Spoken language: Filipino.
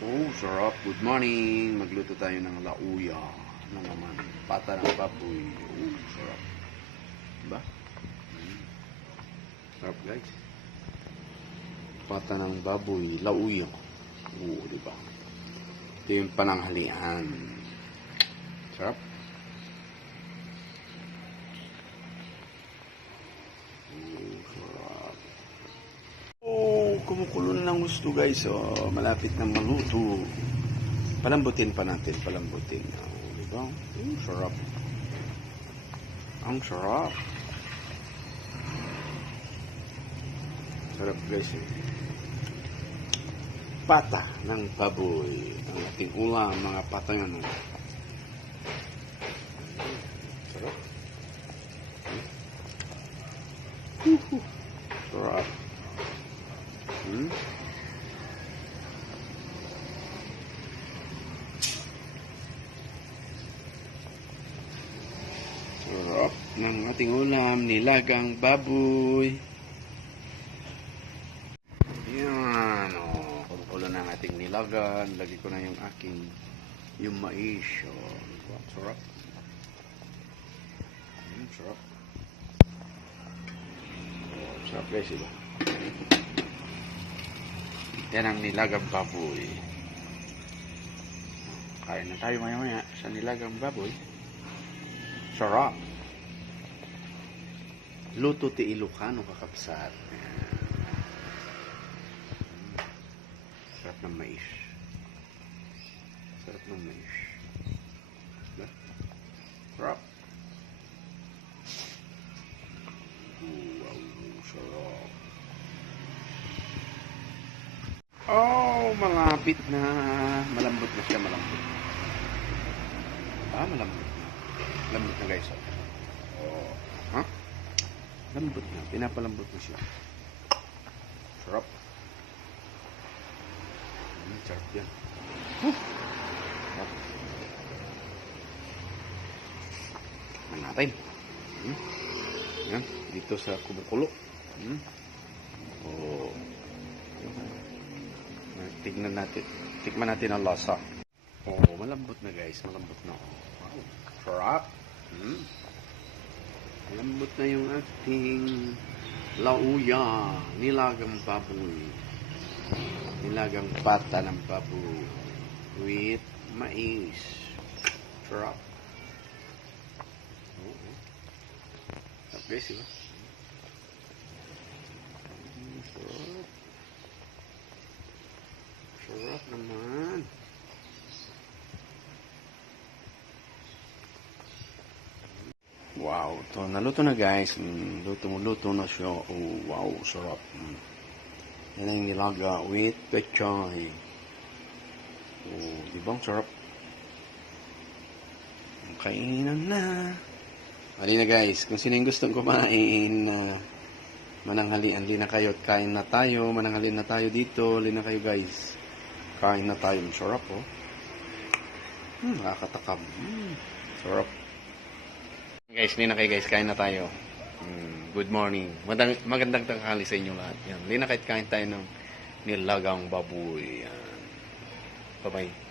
Oh, sarap. Good morning. Magluto tayo ng lauya. Ano naman? Pata ng baboy. Oh, sarap. Diba? Sarap, guys. Pata ng baboy. Lauya. Oh, diba? Ito yung pananghalian. Sarap. Oh, sarap. Oh, kumukulo na ng gusto, guys. Oh, malapit na maluto. Palambutin pa natin, palambutin. Oh, diba? Sarap. Ang sarap. Sarap, guys. Pata ng baboy. Ang ating ulam, mga pata nga na. Sarap. Sarap. Sarap ng ating ulam, nilagang baboy. Yan, o. Kumukulo na ang ating nilagan. Lagi ko na yung mais. O, sarap. Sarap. Sarap, guys, diba? Yan ang nilagang baboy. Kain na tayo maya-maya sa nilagang baboy. Sarap. Luto ti Ilocano, kakabsat. Sarap ng mais. Sarap ng mais. Sarap. Wow, sarap. Oh, malapit na. Malambot na siya, malambot. Malambot na. Lambot na, guys. Oh. Ha? Lambot na. Pinapalambot na siya. Sarap. Sarap yan. Sarap. Tignan natin. Yan. Dito sa kumukulo. Oh. Tignan natin. Tikman natin ang lasa. Oh, malambot na, guys. Malambot na. Wow. Sarap. Malambot na yung ating lauya. Nilagang baboy. Nilagang pata ng baboy. With mais. Sarap. Sarap, guys, diba? Sarap. Sarap naman. Wow, ito naluto na, guys. Luto na siya. Oh, wow, sarap. Yan ang nilaga with pechay. Oh, di ba ang sarap? Kainan na. Halina, guys, kung sino yung gustong kumain mananghalian, halina kayo at kain na tayo. Mananghalian na tayo dito. Halina kayo, guys. Kain na tayo. Sarap, oh. Nakakatakam. Sarap. Guys, halina kayo, guys. Kain na tayo. Good morning. Magandang tanghali sa inyo lahat. Yan. Halina kayo, kain tayo ng nilagang baboy. Yan. Bye-bye.